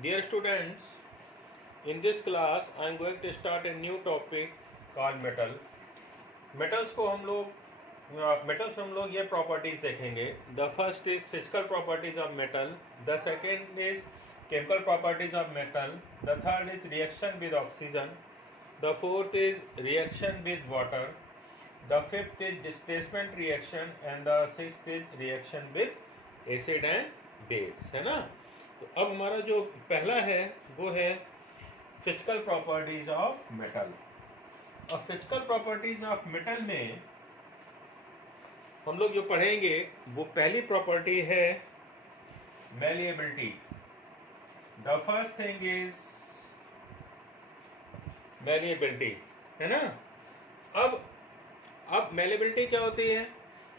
Dear students, in this class I am going to start a new topic called metal. Metals को हम लोग metals हम लोग ये properties देखेंगे. The first is physical properties of metal. The second is chemical properties of metal. The third is reaction with oxygen. The fourth is reaction with water. The fifth is displacement reaction and the sixth is reaction with acid and base. है ना? तो अब हमारा जो पहला है वो है फिजिकल प्रॉपर्टीज ऑफ मेटल. और फिजिकल प्रॉपर्टीज ऑफ मेटल में हम लोग जो पढ़ेंगे वो पहली प्रॉपर्टी है malleability. The first thing is malleability, है ना. अब मैलिएबिलिटी क्या होती है?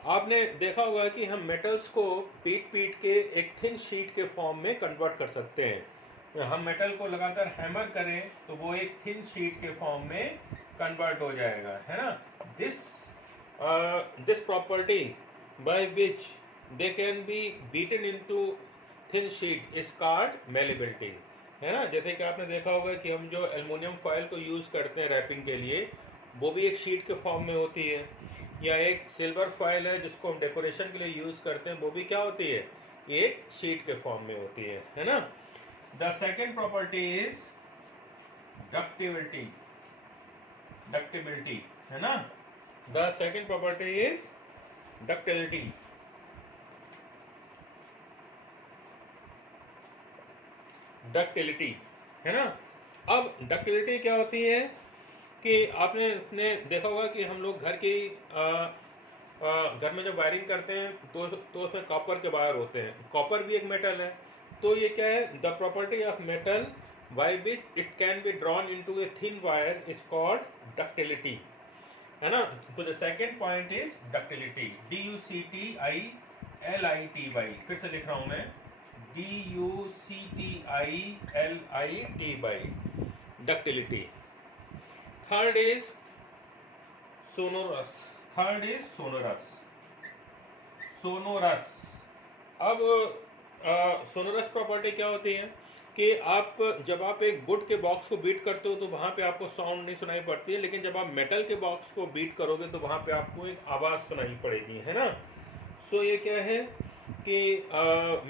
आपने देखा होगा कि हम मेटल्स को पीट के एक थिन शीट के फॉर्म में कन्वर्ट कर सकते हैं. हम मेटल को लगातार हैमर करें तो वो एक थिन शीट के फॉर्म में कन्वर्ट हो जाएगा, है ना. This property by which they can be beaten into thin sheet is called malleability, है ना. जैसे कि आपने देखा होगा कि हम जो एल्युमिनियम फॉयल को यूज़ करते हैं रैपिंग के लिए, वो भी एक शीट के फॉर्म में होती है. या एक सिल्वर फॉयल है जिसको हम डेकोरेशन के लिए यूज़ करते हैं, वो भी क्या होती है? एक शीट के फॉर्म में होती है ना. The second property is ductibility. Ductibility, है ना. The second property is ductility. Ductility, है ना. अब डक्टिलिटी क्या होती है कि आपने देखा होगा कि हम लोग घर में जब वायरिंग करते हैं तो उसमें कॉपर के वायर होते हैं. कॉपर भी एक मेटल है. तो ये क्या है? The property of metal by which it can be drawn into a thin wire is called ductility, है ना. तो the second point is ductility. DUCTILITY. फिर से लिख रहा हूं मैं, DUCTILITY. Ductility. Third is sonorous. अब सोनोरस प्रॉपर्टी क्या होती है कि जब आप एक वुड के बॉक्स को बीट करते हो तो वहां पे आपको साउंड नहीं सुनाई पड़ती है, लेकिन जब आप मेटल के बॉक्स को बीट करोगे तो वहां पे आपको एक आवाज सुनाई पड़ेगी, है ना. सो ये क्या है कि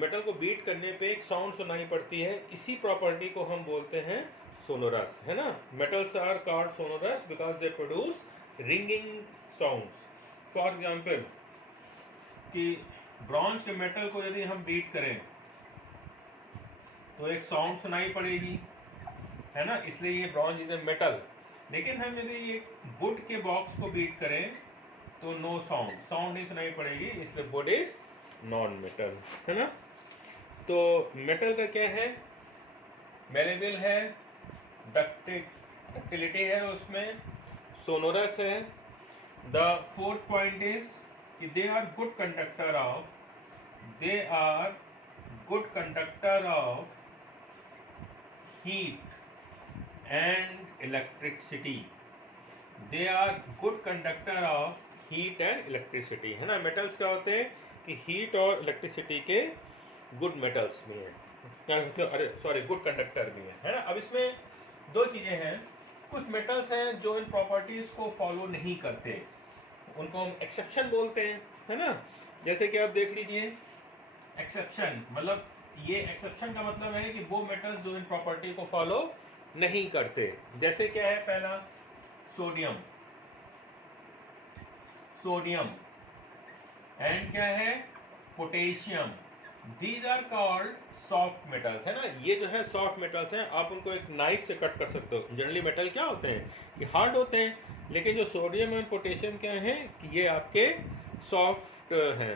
मेटल को बीट करने पे एक साउंड सुनाई पड़ती है. इसी प्रॉपर्टी को हम बोलते हैं सोनोरस, है ना. Metals are called sonorous because they produce ringing sounds. For example कि ब्रॉन्ज के मेटल को यदि हम बीट करें तो एक साउंड सुनाई पड़ेगी, है ना. इसलिए ये ब्रॉन्ज इज ए मेटल. लेकिन हम यदि ये वुड के बॉक्स को बीट करें तो नो साउंड नहीं सुनाई पड़ेगी, इसलिए वुड इज नॉन मेटल, है ना. तो मेटल का क्या है? मैलेबल है, डक्टिलिटी है, उसमें सोनोरस है. द फोर्थ पॉइंट इज कि they are good conductor of heat and electricity. They are good conductor of heat and electricity, है ना. मेटल्स क्या होते हैं कि हीट और इलेक्ट्रिसिटी के गुड मेटल्स भी हैं, गुड कंडक्टर भी है ना. अब इसमें दो चीजें हैं. कुछ मेटल्स हैं जो इन प्रॉपर्टीज को फॉलो नहीं करते, उनको हम एक्सेप्शन बोलते हैं, है ना. जैसे कि आप देख लीजिए, एक्सेप्शन मतलब ये एक्सेप्शन का मतलब है कि वो मेटल्स जो इन प्रॉपर्टी को फॉलो नहीं करते. जैसे क्या है? पहला सोडियम एंड क्या है? Potassium. These are called soft metals, है ना. ये जो है सॉफ्ट मेटल्स हैं, आप उनको एक नाइफ से कट कर सकते हो. जनरली मेटल क्या होते हैं कि हार्ड होते हैं, लेकिन जो सोडियम एंड पोटेशियम क्या है कि ये आपके सॉफ्ट हैं.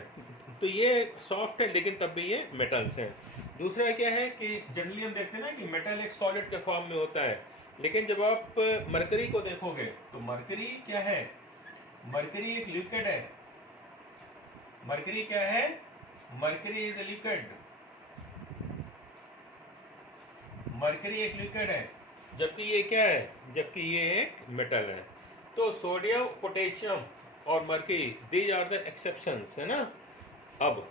तो ये सॉफ्ट है लेकिन तब भी ये मेटल्स हैं. दूसरा क्या है कि जनरली हम देखते हैं ना कि मेटल एक सॉलिड के फॉर्म में होता है, लेकिन जब आप मरकरी को देखोगे तो मरकरी क्या है? मरकरी एक लिक्विड है. मरकरी क्या है? Mercury is a liquid. Mercury एक लिक्विड है, जबकि ये क्या है? जबकि ये एक मेटल है. तो सोडियम, पोटेशियम और mercury, these are the exceptions, है ना. अब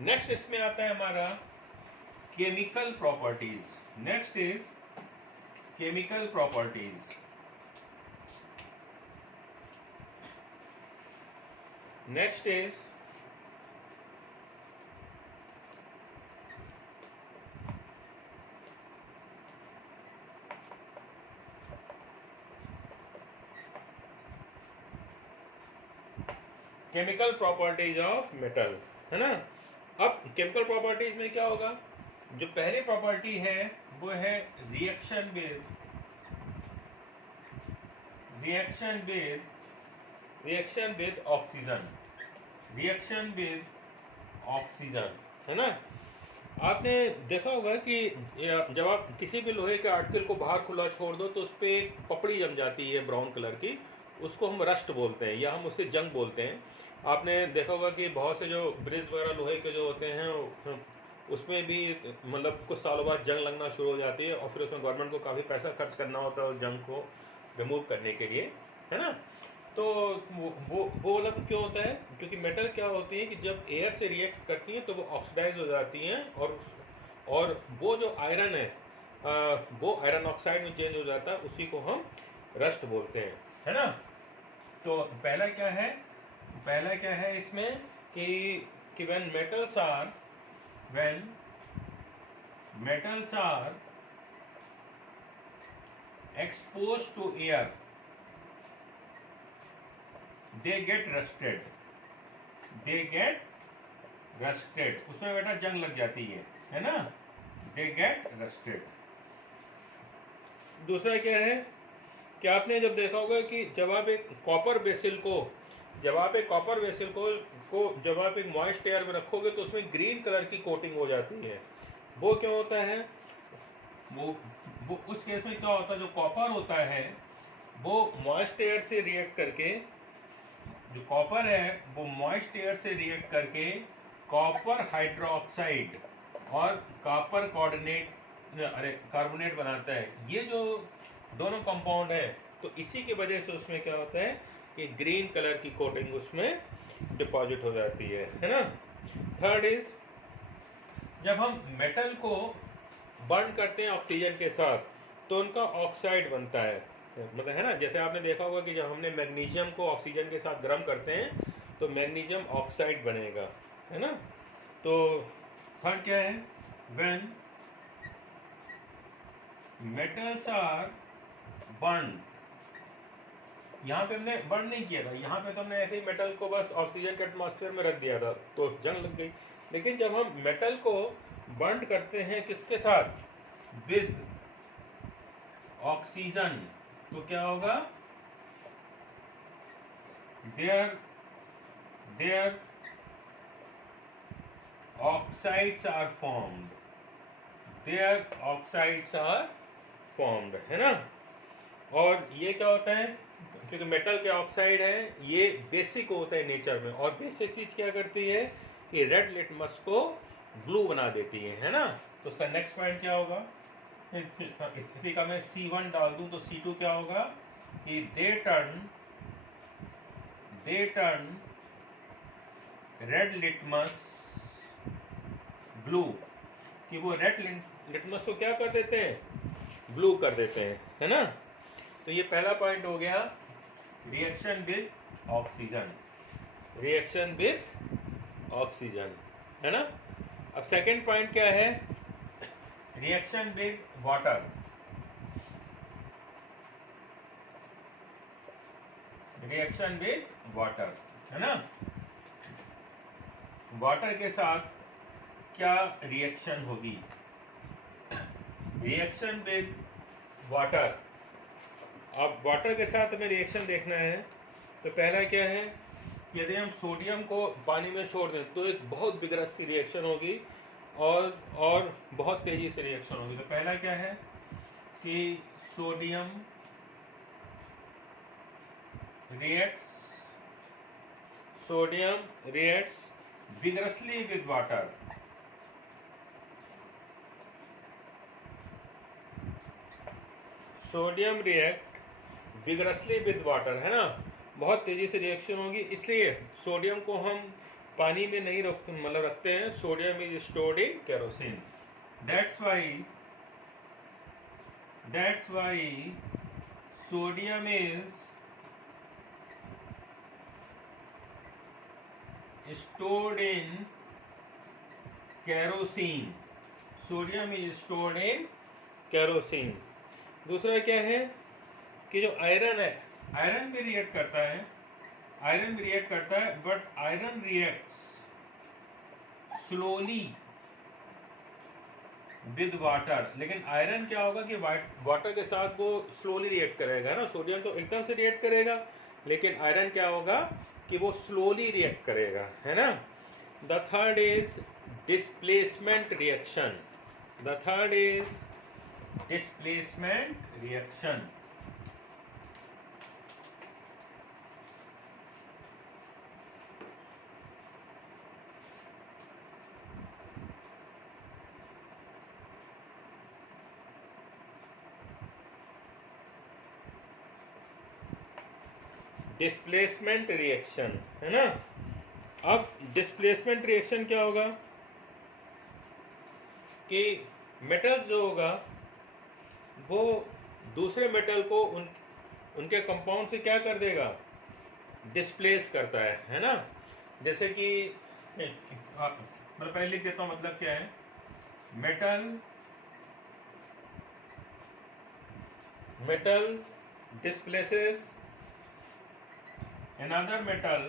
नेक्स्ट इसमें आता है हमारा chemical properties. Next is chemical properties. Next is chemical properties of metal, है ना। अब केमिकल प्रॉपर्टीज में क्या होगा, जो पहली प्रॉपर्टी है वो है reaction with oxygen, reaction with oxygen, है ना। आपने देखा होगा कि जब आप किसी भी लोहे के आर्टिकल को बाहर खुला छोड़ दो तो उस पर एक पपड़ी जम जाती है ब्राउन कलर की, उसको हम रस्ट बोलते हैं या हम उससे जंग बोलते हैं। आपने देखा होगा कि बहुत से जो ब्रिज वगैरह लोहे के जो होते हैं उसमें भी मतलब कुछ सालों बाद जंग लगना शुरू हो जाती है और फिर उसमें गवर्नमेंट को काफ़ी पैसा खर्च करना होता है उस जंग को रिमूव करने के लिए, है ना। तो वो मतलब क्यों होता है, क्योंकि मेटल क्या होती है कि जब एयर से रिएक्ट करती हैं तो वो ऑक्सीडाइज हो जाती हैं और वो जो आयरन है वो आयरन ऑक्साइड में चेंज हो जाता है, उसी को हम रस्ट बोलते हैं, है ना। तो पहला क्या है इसमें कि when metals are exposed to air they get rusted, उसमें बेटा जंग लग जाती है ना, they get rusted। दूसरा क्या है कि आपने जब देखा होगा कि जब आप एक कॉपर वेसल को जब आप एक मॉइस्ट एयर में रखोगे तो उसमें ग्रीन कलर की कोटिंग हो जाती है। वो क्यों होता है, वो उस केस में क्या होता है, जो कॉपर होता है वो मॉइस्ट एयर से रिएक्ट करके, जो कॉपर है वो मॉइस्ट एयर से रिएक्ट करके कॉपर हाइड्रोक्साइड और कॉपर कार्बोनेट बनाता है। ये जो दोनों कंपाउंड है तो इसी की वजह से उसमें क्या होता है कि ग्रीन कलर की कोटिंग उसमें डिपॉजिट हो जाती है ना। थर्ड इज जब हम मेटल को बर्न करते हैं ऑक्सीजन के साथ तो उनका ऑक्साइड बनता है, मतलब है ना। जैसे आपने देखा होगा कि जब हमने मैग्नीशियम को ऑक्सीजन के साथ गर्म करते हैं तो मैग्नीशियम ऑक्साइड बनेगा, है ना। तो थर्ड क्या है, व्हेन मेटल्स आर बर्न, यहाँ पे हमने बर्न नहीं किया था, यहाँ पे तो हमने ऐसे ही मेटल को बस ऑक्सीजन के एटमॉस्फेयर में रख दिया था तो जंग लग गई। लेकिन जब हम मेटल को बर्न करते हैं किसके साथ, विद ऑक्सीजन, तो क्या होगा, देयर ऑक्साइड्स आर फॉर्म्ड, है ना। और ये क्या होता है, क्योंकि मेटल के ऑक्साइड है, ये बेसिक होता है नेचर में, और बेसिक चीज क्या करती है कि रेड लिटमस को ब्लू बना देती है ना। तो उसका नेक्स्ट पॉइंट क्या होगा, इसी का मैं C1 डाल दूं तो C2 क्या होगा कि they turn red litmus blue, कि वो रेड लिटमस को क्या कर देते हैं, ब्लू कर देते हैं, है ना। तो ये पहला पॉइंट हो गया रिएक्शन विद ऑक्सीजन, है ना। अब सेकंड पॉइंट क्या है, रिएक्शन विद वाटर। है ना। वाटर के साथ क्या रिएक्शन होगी, रिएक्शन विद वाटर। अब वाटर के साथ हमें रिएक्शन देखना है तो पहला क्या है, यदि हम सोडियम को पानी में छोड़ दें तो एक बहुत विगरस सी रिएक्शन होगी और बहुत तेजी से रिएक्शन होगी। तो पहला क्या है कि sodium reacts vigorously with water। Sodium react vigorously with water, है ना, बहुत तेजी से रिएक्शन होगी। इसलिए सोडियम को हम पानी में नहीं रखते हैं, sodium is stored in kerosene. That's why That's why sodium is stored in kerosene. Sodium is stored in kerosene. दूसरा क्या है कि जो आयरन है, आयरन भी रिएक्ट करता है, आयरन भी रिएक्ट करता है, but iron reacts slowly with water. लेकिन आयरन क्या होगा कि वाटर के साथ वो स्लोली रिएक्ट करेगा ना. सोडियम तो एकदम से रिएक्ट करेगा, लेकिन आयरन क्या होगा कि वो स्लोली रिएक्ट करेगा, है ना. The third is displacement reaction. The third is displacement reaction. Displacement reaction, है ना. अब डिस्प्लेसमेंट रिएक्शन क्या होगा कि मेटल्स जो होगा वो दूसरे मेटल को उनके कंपाउंड से क्या कर देगा, डिस्प्लेस करता है ना. जैसे कि मैं पहले लिख देता हूँ मतलब क्या है. Metal displaces another metal.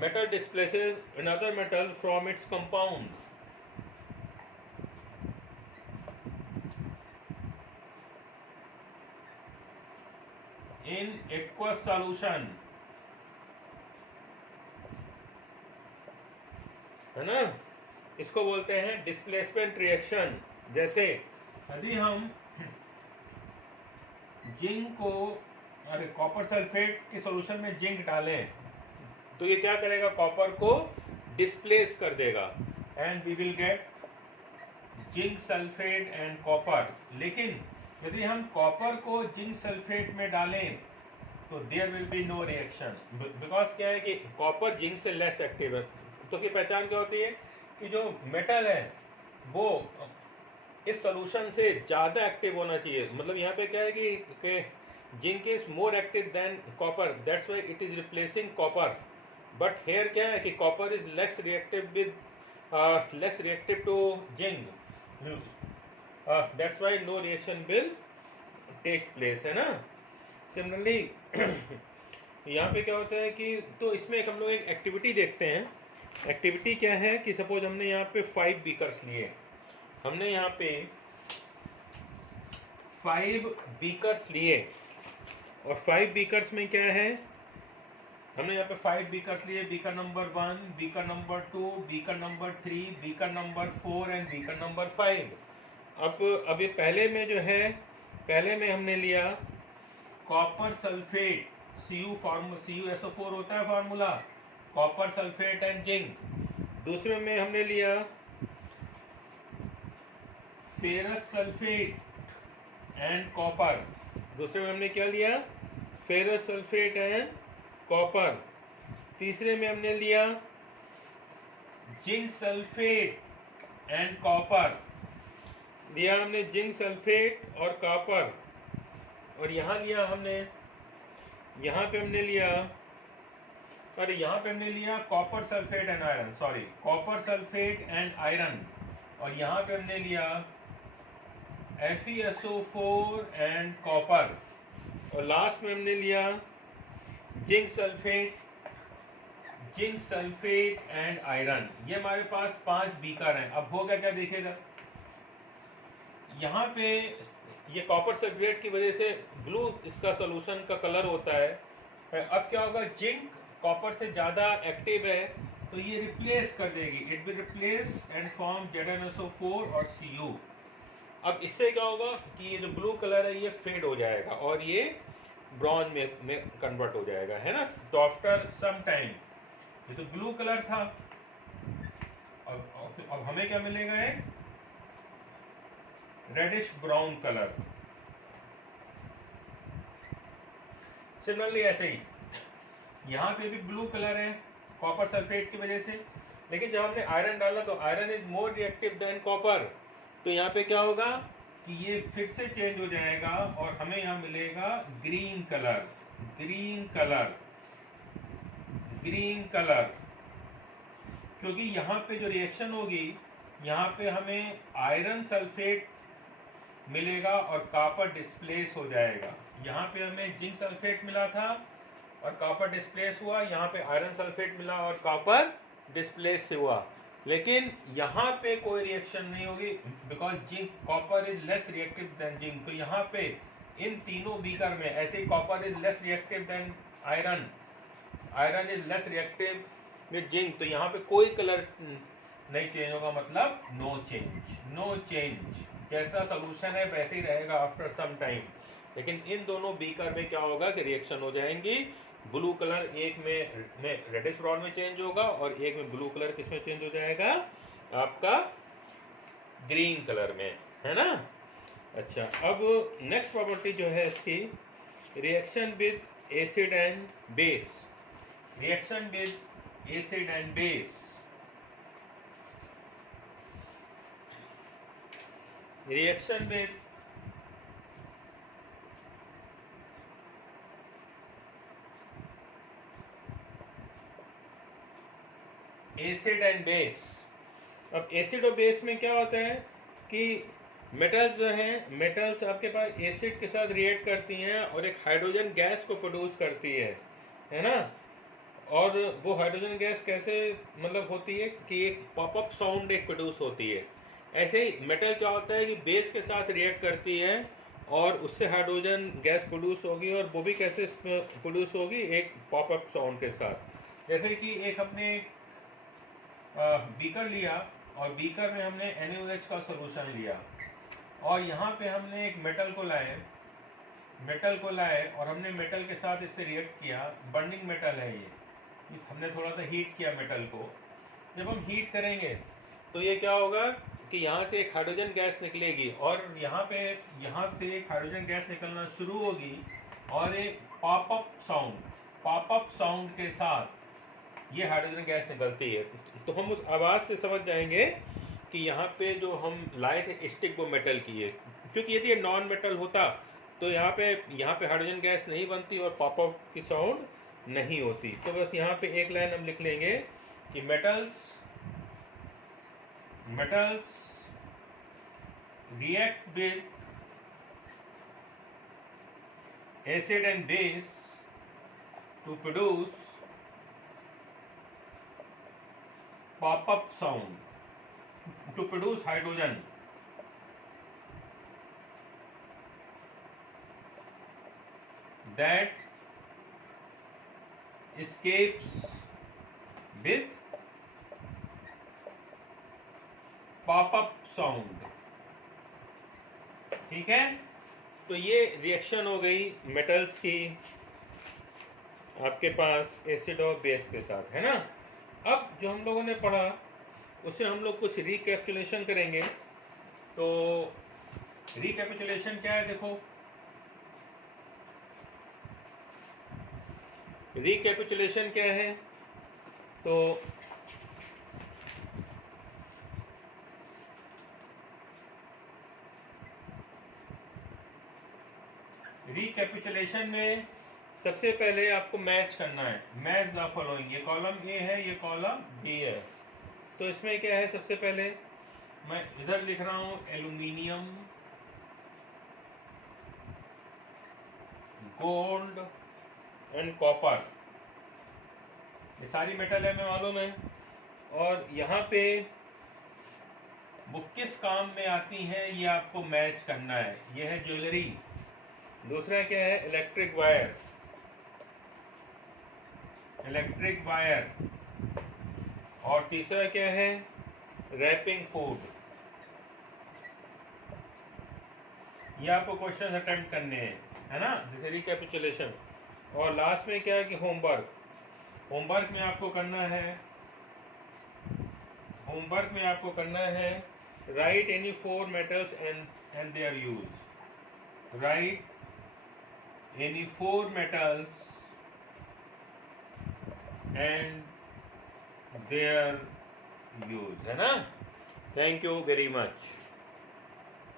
Metal displaces another metal from its compound. In aqueous solution, है ना. इसको बोलते हैं डिस्प्लेसमेंट रिएक्शन. जैसे यदि हम जिंक को कॉपर सल्फेट के सॉल्यूशन में जिंक डालें तो ये क्या करेगा, कॉपर को डिस्प्लेस कर देगा and we will get zinc sulphate and copper. लेकिन यदि हम कॉपर को जिंक सल्फेट में डालें तो there will be no reaction, because क्या है कि कॉपर जिंक से लेस एक्टिव है. तो की पहचान क्या होती है कि जो मेटल है वो इस सोल्यूशन से ज़्यादा एक्टिव होना चाहिए. मतलब यहाँ पे क्या है कि zinc is more active than copper, that's why it is replacing copper. But here क्या है कि copper is less reactive with less reactive to zinc, that's why no reaction will take place, है ना. सिमिलरली यहाँ पे क्या होता है कि तो इसमें हम लोग एक एक्टिविटी देखते हैं. एक्टिविटी क्या है कि सपोज हमने यहाँ पे 5 बीकर्स लिए, हमने यहाँ पे 5 बीकर्स लिए और 5 बीकर्स में क्या है, हमने यहाँ पे 5 बीकर्स लिए. Beaker number 1, beaker number 2, beaker number 3, beaker number 4 and beaker number 5. अब अभी पहले में जो है, पहले में हमने लिया कॉपर सल्फेट, CuSO4 होता है formula, copper sulphate and zinc. दूसरे में हमने लिया फेरस सल्फेट एंड कॉपर. दूसरे में हमने क्या लिया, फेरस सल्फेट एंड कॉपर. तीसरे में हमने लिया जिंक सल्फेट एंड कॉपर, लिया हमने जिंक सल्फेट और कॉपर. और यहाँ लिया हमने, यहाँ पे हमने लिया, अरे यहाँ पे हमने लिया copper sulphate and iron, sorry copper sulphate and iron. और यहाँ पे हमने लिया FeSO4 एंड कॉपर. और लास्ट में हमने लिया जिंक सल्फेट एंड आयरन. ये हमारे पास 5 बीकर हैं. अब होगा क्या देखिएगा, यहाँ पे ये कॉपर सल्फेट की वजह से ब्लू इसका सॉल्यूशन का कलर होता है. अब क्या होगा, जिंक कॉपर से ज़्यादा एक्टिव है तो ये रिप्लेस कर देगी, it will replace and form ZnSO4 और Cu. अब इससे क्या होगा कि ये जो ब्लू कलर है ये फेड हो जाएगा और ये ब्रॉन्ज में कन्वर्ट हो जाएगा, है ना. तो आफ्टर सम टाइम ये तो ब्लू कलर था, अब हमें क्या मिलेगा, एक रेडिश ब्राउन कलर. सिमिलरली ऐसे ही यहाँ पे भी ब्लू कलर है कॉपर सल्फेट की वजह से. लेकिन जब हमने आयरन डाला तो iron is more reactive than copper, तो यहाँ पे क्या होगा कि ये फिर से चेंज हो जाएगा और हमें यहाँ मिलेगा green colour, green colour, green colour. क्योंकि यहाँ पे जो रिएक्शन होगी, यहाँ पे हमें आयरन सल्फेट मिलेगा और कॉपर डिस्प्लेस हो जाएगा। यहाँ पे हमें जिंक सल्फेट मिला था और कॉपर डिस्प्लेस हुआ, यहाँ पे आयरन सल्फेट मिला और कॉपर डिस्प्लेस हुआ। लेकिन यहाँ पे कोई रिएक्शन नहीं होगी, because zinc, copper is less reactive than zinc. तो यहाँ पे इन तीनों बीकर में ऐसे copper is less reactive than iron, iron is less reactive with zinc, तो यहाँ पे कोई कलर नहीं चेंज होगा, मतलब नो चेंज, नो चेंज। जैसा सोल्यूशन है वैसे ही रहेगा आफ्टर सम टाइम। लेकिन इन दोनों बीकर में क्या होगा कि रिएक्शन हो जाएंगी। ब्लू कलर एक में रेडिश ब्राउन में चेंज होगा और एक में ब्लू कलर किस में चेंज हो जाएगा, आपका ग्रीन कलर में, है ना। अच्छा, अब नेक्स्ट प्रॉपर्टी जो है इसकी, reaction with acid and base, reaction with acid and base. Reaction with acid and base. अब एसिड और बेस में क्या होता है कि मेटल्स जो हैं, मेटल्स आपके पास एसिड के साथ रिएक्ट करती हैं और एक हाइड्रोजन गैस को प्रोड्यूस करती है ना। और वो हाइड्रोजन गैस कैसे मतलब होती है कि एक पॉपअप साउंड एक प्रोड्यूस होती है। ऐसे ही मेटल क्या होता है कि बेस के साथ रिएक्ट करती है और उससे हाइड्रोजन गैस प्रोड्यूस होगी, और वो भी कैसे प्रोड्यूस होगी, एक पॉपअप साउंड के साथ। जैसे कि एक अपने बीकर लिया और बीकर में हमने NaOH का सॉल्यूशन लिया और यहाँ पे हमने एक मेटल को लाए और हमने मेटल के साथ इससे रिएक्ट किया। बर्निंग मेटल है ये, हमने थोड़ा सा हीट किया मेटल को। जब हम हीट करेंगे तो ये क्या होगा कि यहाँ से एक हाइड्रोजन गैस निकलेगी और यहाँ से एक हाइड्रोजन गैस निकलना शुरू होगी और एक पॉपअप साउंड के साथ ये हाइड्रोजन गैस निकलती है। तो हम उस आवाज़ से समझ जाएंगे कि यहाँ पे जो हम लाए थे स्टिक वो मेटल की है। क्योंकि यदि ये नॉन मेटल होता तो यहाँ पे हाइड्रोजन गैस नहीं बनती और पॉपअप की साउंड नहीं होती। तो बस यहाँ पे एक लाइन हम लिख लेंगे कि metals react with acid and base to produce pop-up sound, to produce hydrogen that escapes with pop-up sound। ठीक है, तो ये रिएक्शन हो गई मेटल्स की आपके पास एसिड और बेस के साथ, है ना। अब जो हम लोगों ने पढ़ा उससे हम लोग कुछ रिकैपिचुलेशन करेंगे। तो रिकैपिचुलेशन क्या है, देखो रिकैपिचुलेशन क्या है। तो रिकैपिचुलेशन में सबसे पहले आपको मैच करना है, मैच द फॉलोइंग। ये कॉलम ए है, ये कॉलम बी है। तो इसमें क्या है, सबसे पहले मैं इधर लिख रहा हूं एल्यूमिनियम, गोल्ड एंड कॉपर। ये सारी मेटल है, मैं मालूम है। और यहाँ पे वो किस काम में आती हैं ये आपको मैच करना है। ये है ज्वेलरी। दूसरा क्या है, इलेक्ट्रिक वायर, इलेक्ट्रिक वायर। और तीसरा क्या है, रैपिंग फूड। ये आपको क्वेश्चन अटेम्प्ट करने हैं, है ना, जैसे रिकैपिचुलेशन। और लास्ट में क्या है कि होमवर्क। होमवर्क में आपको करना है write any 4 metals and their use. Write any 4 metals and their use, है ना। Thank you very much.